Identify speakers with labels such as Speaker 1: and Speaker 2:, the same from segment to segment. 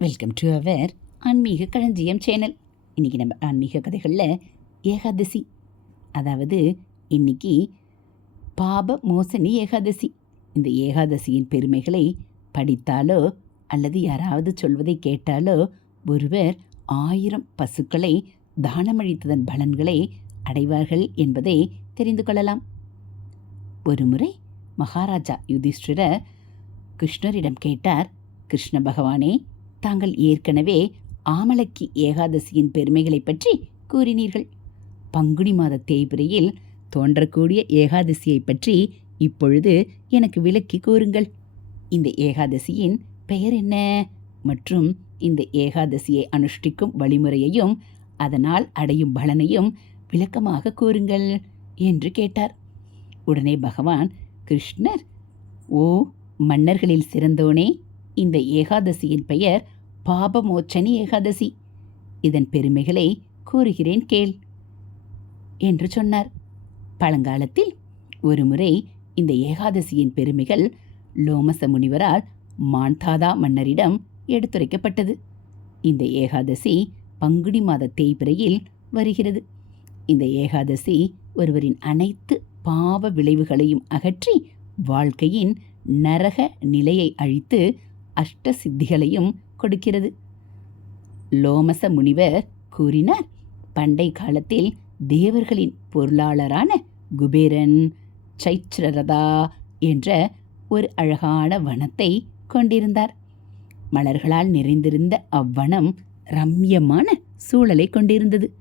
Speaker 1: Welcome to our ஆன்மீக களஞ்சியம் channel இன்றைக்கி நம்ம ஆன்மீக கதைகளில் ஏகாதசி. அதாவது இன்னைக்கு பாப மோசனி ஏகாதசி. இந்த ஏகாதசியின் பெருமைகளை படித்தாலோ அல்லது யாராவது சொல்வதை கேட்டாலோ ஒருவர் ஆயிரம் பசுக்களை தானமளித்ததன் பலன்களை அடைவார்கள் என்பதை தெரிந்து கொள்ளலாம். ஒருமுறை மகாராஜா யுதிஷ்டிரர் கிருஷ்ணரிடம் கேட்டார் கிருஷ்ண பகவானே தாங்கள் ஏற்கனவே ஆமலக்கி ஏகாதசியின் பெருமைகளை பற்றி கூறினீர்கள். பங்குனி மாத தேய்பிரையில் தோன்றக்கூடிய ஏகாதசியை பற்றி இப்பொழுது எனக்கு விளக்கி கூறுங்கள். இந்த ஏகாதசியின் பெயர் என்ன? மற்றும் இந்த ஏகாதசியை அனுஷ்டிக்கும் வழிமுறையையும் அதனால் அடையும் பலனையும் விளக்கமாக கூறுங்கள் என்று கேட்டார். உடனே பகவான் கிருஷ்ணர் ஓ மன்னர்களில் சிறந்தோனே இந்த ஏகாதசியின் பெயர் பாபமோச்சனி ஏகாதசி. இதன் பெருமைகளை கூறுகிறேன் கேள். என்று சொன்னார். பழங்காலத்தில் ஒருமுறை இந்த ஏகாதசியின் பெருமைகள் லோமச முனிவரால் மான்தாதா மன்னரிடம் எடுத்துரைக்கப்பட்டது. இந்த ஏகாதசி பங்குனி மாத தேய்பிரையில் வருகிறது. இந்த ஏகாதசி ஒருவரின் அனைத்து பாவ விளைவுகளையும் அகற்றி வாழ்க்கையின் நரக நிலையை அழித்து அஷ்ட சித்திகளையும் கொடுக்கிறது. லோமச முனிவர் கூறினார் பண்டை காலத்தில் தேவர்களின் பொருளாளரான குபேரன் சைத்ரரதா என்ற ஒரு அழகான வனத்தை கொண்டிருந்தார். மலர்களால் நிறைந்திருந்த அவ்வனம் ரம்யமான சூழலை கொண்டிருந்தது.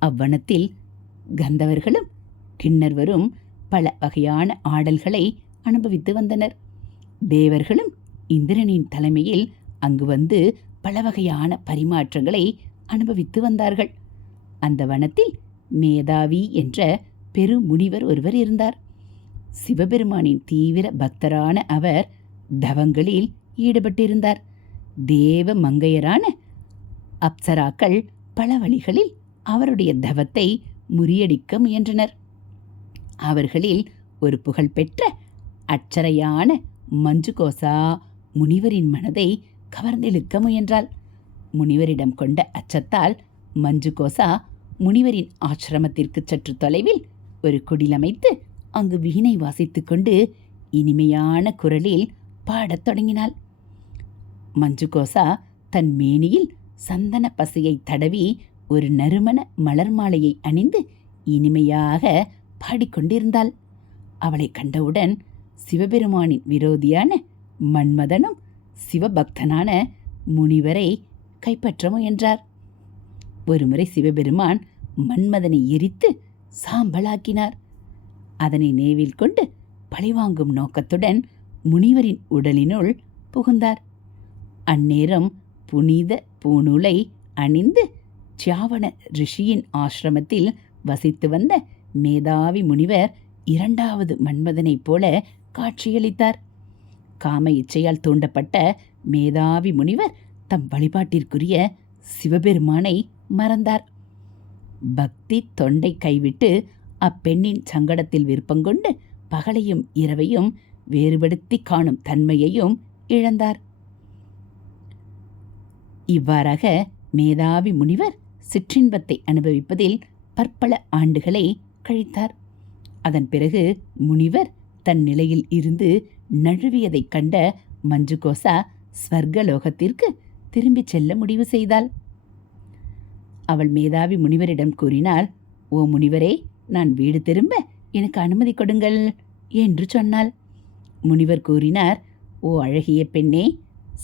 Speaker 1: அவ்வனத்தில் கந்தவர்களும் கிண்ணர்வரும் பல வகையான ஆடல்களை அனுபவித்து வந்தனர். தேவர்களும் இந்திரனின் தலைமையில் அங்கு வந்து பல வகையான பரிமாற்றங்களை அனுபவித்து வந்தார்கள். அந்த வனத்தில் மேதாவி என்ற பெருமுனிவர் ஒருவர் இருந்தார். சிவபெருமானின் தீவிர பக்தரான அவர் தவங்களில் ஈடுபட்டிருந்தார். தேவ மங்கையரான அப்சராக்கள் பல வழிகளில் அவருடைய தவத்தை முறியடிக்க முயன்றனர். அவர்களில் ஒரு புகழ்பெற்ற அச்சரையான மஞ்சுகோசா முனிவரின் மனதை கவர்ந்திழுக்க முயன்றாள். முனிவரிடம் கொண்ட அச்சத்தால் மஞ்சுகோசா முனிவரின் ஆசிரமத்திற்கு சற்று தொலைவில் ஒரு குடிலமைத்து அங்கு வீணை வாசித்துக்கொண்டு இனிமையான குரலில் பாடத் தொடங்கினாள். மஞ்சுகோசா தன் மேனியில் சந்தன பசையை தடவி ஒரு நறுமண மலர் மாலையை அணிந்து இனிமையாக பாடிக்கொண்டிருந்தாள். அவளை கண்டவுடன் சிவபெருமானின் விரோதியான மன்மதனும் சிவபக்தனான முனிவரை கைப்பற்ற முயன்றார். ஒருமுறை சிவபெருமான் மன்மதனை எரித்து சாம்பலாக்கினார். அதனை நேவில் கொண்டு பழிவாங்கும் நோக்கத்துடன் முனிவரின் உடலினுள் புகுந்தார். அந்நேரம் புனித பூநூலை அணிந்து சியாவண ரிஷியின் ஆசிரமத்தில் வசித்து வந்த மேதாவி முனிவர் இரண்டாவது மன்மதனைப் போல காட்சியளித்தார். காம இச்சையால் தூண்டப்பட்ட மேதாவி முனிவர் தம் வழிபாட்டிற்குரிய சிவபெருமானை மறந்தார். பக்தி தொண்டை கைவிட்டு அப்பெண்ணின் சங்கடத்தில் விருப்பங்கொண்டு பகலையும் இரவையும் வேறுபடுத்தி காணும் தன்மையையும் இழந்தார். இவ்வாறாக மேதாவி முனிவர் சிற்றின்பத்தை அனுபவிப்பதில் பற்பல ஆண்டுகளை கழித்தார். அதன் பிறகு முனிவர் தன் நிலையில் இருந்து நழுவியதைக் கண்ட மஞ்சுகோசா ஸ்வர்கலோகத்திற்கு திரும்பிச் செல்ல முடிவு செய்தாள். அவள் மேதாவி முனிவரிடம் கூறினாள் ஓ முனிவரே நான் வீடு திரும்ப எனக்கு அனுமதி கொடுங்கள் என்று சொன்னாள். முனிவர் கூறினார் ஓ அழகிய பெண்ணே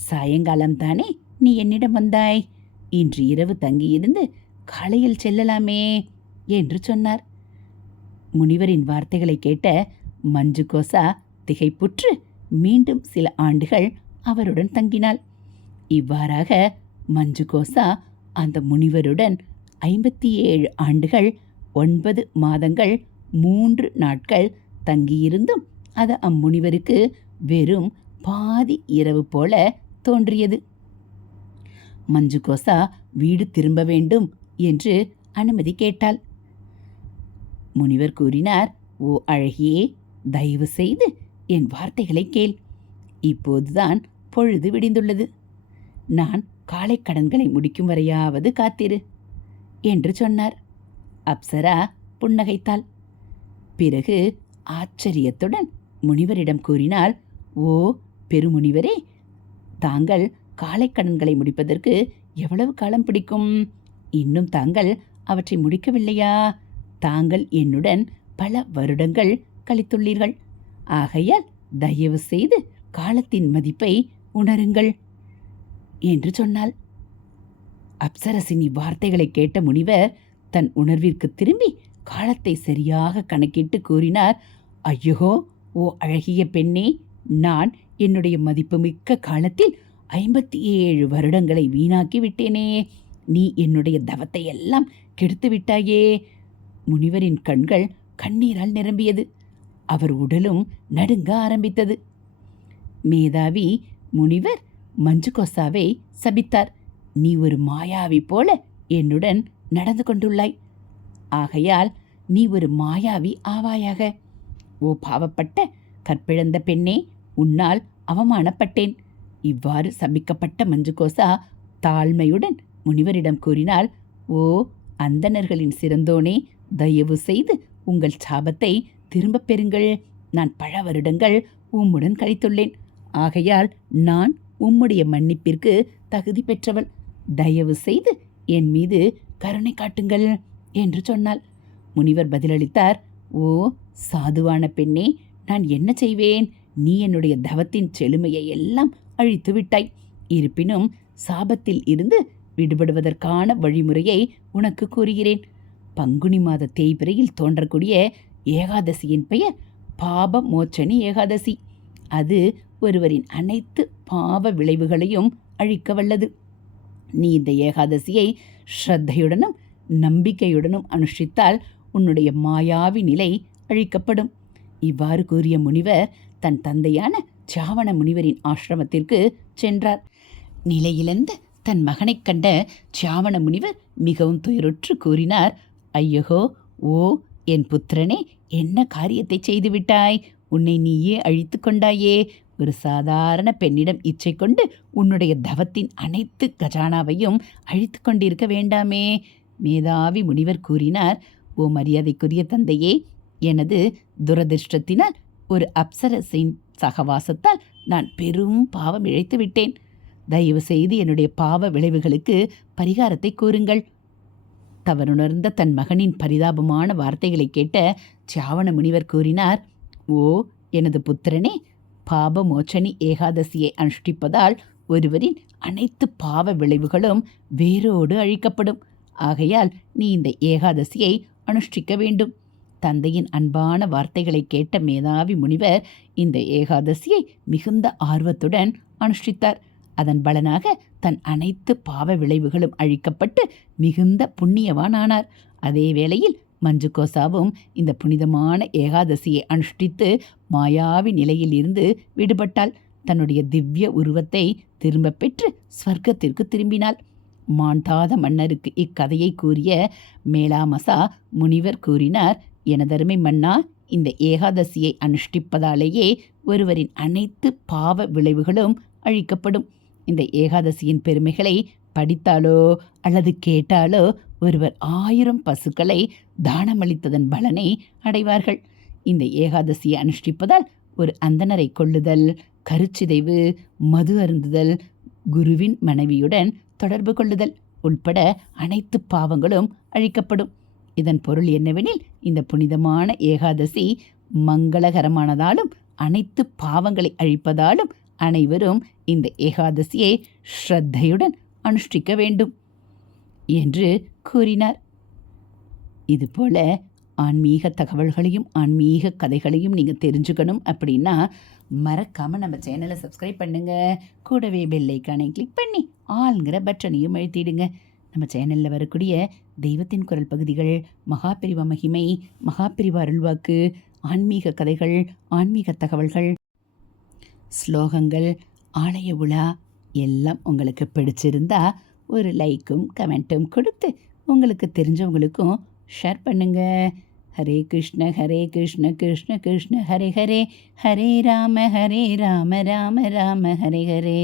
Speaker 1: சாயங்காலம்தானே நீ என்னிடம் வந்தாய்? இன்று இரவு தங்கியிருந்து காலையில் செல்லலாமே என்று சொன்னார். முனிவரின் வார்த்தைகளை கேட்ட மஞ்சு கோசா திகைப்புற்று மீண்டும் சில ஆண்டுகள் அவருடன் தங்கினாள். இவ்வாறாக மஞ்சு கோசா அந்த முனிவருடன் ஐம்பத்தி ஏழு ஆண்டுகள் ஒன்பது மாதங்கள் மூன்று நாட்கள் தங்கியிருந்தும் அது அம்முனிவருக்கு வெறும் பாதி இரவு போல தோன்றியது. மஞ்சு கோசா வீடு திரும்ப வேண்டும் என்று அனுமதி கேட்டாள். முனிவர் கூறினார் ஓ அழகியே தயவு செய்து என் வார்த்தைகளை கேள். இப்போதுதான் பொழுது விடிந்துள்ளது. நான் காலை கடன்களை முடிக்கும் வரையாவது காத்திரு என்று சொன்னார். அப்சரா புன்னகைத்தாள். பிறகு ஆச்சரியத்துடன் முனிவரிடம் கூறினால் ஓ பெருமுனிவரே தாங்கள் காலை கடன்களை முடிப்பதற்கு எவ்வளவு காலம் பிடிக்கும்? இன்னும் தாங்கள் அவற்றை முடிக்கவில்லையா? தாங்கள் என்னுடன் பல வருடங்கள் கழித்துள்ளீர்கள். ஆகையால் தயவு செய்து காலத்தின் மதிப்பை உணருங்கள் என்று சொன்னாள். அப்சரசின் இவ்வார்த்தைகளை கேட்ட முனிவர் தன் உணர்விற்கு திரும்பி காலத்தை சரியாக கணக்கிட்டு கூறினார் ஐயோ ஓ அழகிய பெண்ணே நான் என்னுடைய மதிப்புமிக்க காலத்தில் ஐம்பத்தி ஏழு வருடங்களை வீணாக்கி விட்டேனே நீ என்னுடைய தவத்தை எல்லாம் கெடுத்து விட்டாயே. முனிவரின் கண்கள் கண்ணீரால் நிரம்பியது. அவர் உடலும் நடுங்க ஆரம்பித்தது. மேதாவி முனிவர் மஞ்சு கொசாவை சபித்தார். நீ ஒரு மாயாவி போல என்னுடன் நடந்து கொண்டுள்ளாய். ஆகையால் நீ ஒரு மாயாவி ஆவாயாக. ஓ பாவப்பட்ட கற்பிழந்த பெண்ணே உன்னால் அவமானப்பட்டேன். இவ்வாறு சபிக்கப்பட்ட மஞ்சுகோசா தாழ்மையுடன் முனிவரிடம் கூறினால் ஓ அந்தணர்களின் சிறந்தோனே தயவு செய்து உங்கள் சாபத்தை திரும்பப் பெறுங்கள். நான் பல வருடங்கள் உம்முடன் கழித்துள்ளேன். ஆகையால் நான் உம்முடைய மன்னிப்பிற்கு தகுதி பெற்றவள். தயவு செய்து என் மீது கருணை காட்டுங்கள் என்று சொன்னாள். முனிவர் பதிலளித்தார் ஓ சாதுவான பெண்ணே நான் என்ன செய்வேன்? நீ என்னுடைய தவத்தின் செழுமையை எல்லாம் அழித்து விட்டாய். இருப்பினும் சாபத்தில் இருந்து விடுபடுவதற்கான வழிமுறையை உனக்கு கூறுகிறேன். பங்குனி மாத தேய்பிரையில் தோன்றக்கூடிய ஏகாதசியின் பெயர் பாப மோச்சனி ஏகாதசி. அது ஒருவரின் அனைத்து பாவ விளைவுகளையும் அழிக்க வல்லது. நீ இந்த ஏகாதசியை ஸ்ரத்தையுடனும் நம்பிக்கையுடனும் அனுஷ்டித்தால் உன்னுடைய மாயாவி நிலை அழிக்கப்படும். இவ்வாறு கூறிய முனிவர் தன் தந்தையான சாவண முனிவரின் ஆசிரமத்திற்கு சென்றார். நிலையிழந்த தன் மகனைக் கண்ட சாவண முனிவர் மிகவும் துயருற்று கூறினார் ஐயகோ ஓ என் புத்திரனே என்ன காரியத்தை செய்துவிட்டாய்? உன்னை நீயே அழித்து கொண்டாயே. ஒரு சாதாரண பெண்ணிடம் இச்சை கொண்டு உன்னுடைய தவத்தின் அனைத்து கஜானாவையும் அழித்து கொண்டிருக்க வேண்டாமே. மேதாவி முனிவர் கூறினார் ஓ மரியாதைக்குரிய தந்தையே எனது துரதிர்ஷ்டத்தினால் ஒரு அப்சரசின் சகவாசத்தால் நான் பெரும் பாவம் இழைத்து விட்டேன் தயவு செய்து என்னுடைய பாவ விளைவுகளுக்கு பரிகாரத்தை கூறுங்கள். தவறுணர்ந்த தன் மகனின் பரிதாபமான வார்த்தைகளை கேட்ட சாவண முனிவர் கூறினார் ஓ எனது புத்திரனே பாப மோச்சனி ஏகாதசியை அனுஷ்டிப்பதால் ஒருவரின் அனைத்து பாவ விளைவுகளும் வேரோடு அழிக்கப்படும். ஆகையால் நீ இந்த ஏகாதசியை அனுஷ்டிக்க வேண்டும். தந்தையின் அன்பான வார்த்தைகளை கேட்ட மேதாவி முனிவர் இந்த ஏகாதசியை மிகுந்த ஆர்வத்துடன் அனுஷ்டித்தார். அதன் பலனாக தன் அனைத்து பாவ விளைவுகளும் அழிக்கப்பட்டு மிகுந்த புண்ணியவான் ஆனார் அதே வேளையில் மஞ்சு கோசாவும் இந்த புனிதமான ஏகாதசியை அனுஷ்டித்து மாயாவி நிலையிலிருந்து விடுபட்டாள். தன்னுடைய திவ்ய உருவத்தை திரும்பப் பெற்று ஸ்வர்க்கத்திற்கு திரும்பினாள். மாண்டாத மன்னருக்கு இக்கதையை கூறிய மேலாமசா முனிவர் கூறினார் எனதருமை மன்னா இந்த ஏகாதசியை அனுஷ்டிப்பதாலேயே ஒருவரின் அனைத்து பாவ விளைவுகளும் அழிக்கப்படும். இந்த ஏகாதசியின் பெருமைகளை படித்தாலோ அல்லது கேட்டாலோ ஒருவர் ஆயிரம் பசுக்களை தானமளித்ததன் பலனை அடைவார்கள். இந்த ஏகாதசியை அனுஷ்டிப்பதால் ஒரு அந்தனரை கொள்ளுதல் கருச்சிதைவு மது அருந்துதல் குருவின் மனைவியுடன் தொடர்பு கொள்ளுதல் உட்பட அனைத்து பாவங்களும் அழிக்கப்படும். இதன் பொருள் என்னவெனில் இந்த புனிதமான ஏகாதசி மங்களகரமானதாலும் அனைத்து பாவங்களை அழிப்பதாலும் அனைவரும் இந்த ஏகாதசியை ஸ்ரத்தையுடன் அனுஷ்டிக்க வேண்டும் என்று கூறினார். இதுபோல ஆன்மீக தகவல்களையும் ஆன்மீக கதைகளையும் நீங்கள் தெரிஞ்சுக்கணும் அப்படின்னா மறக்காமல் நம்ம சேனலை சப்ஸ்கிரைப் பண்ணுங்கள் கூடவே பெல்லைக்கானை கிளிக் பண்ணி ஆளுங்கிற பட்டனையும் எழுத்திடுங்க நம்ம சேனலில் வரக்கூடிய தெய்வத்தின் குரல் பகுதிகள் மகாபிரிவ மகிமை மகாபிரிவ அருள்வாக்கு ஆன்மீக கதைகள் ஆன்மீக தகவல்கள் ஸ்லோகங்கள் ஆலய உலா எல்லாம் உங்களுக்கு பிடிச்சிருந்தா ஒரு லைக்கும் கமெண்ட்டும் கொடுத்து உங்களுக்கு தெரிஞ்சவங்களுக்கும் ஷேர் பண்ணுங்க. ஹரே கிருஷ்ண ஹரே கிருஷ்ண கிருஷ்ண கிருஷ்ண ஹரே ஹரே. ஹரே ராம ஹரே ராம ராம ராம ஹரே ஹரே.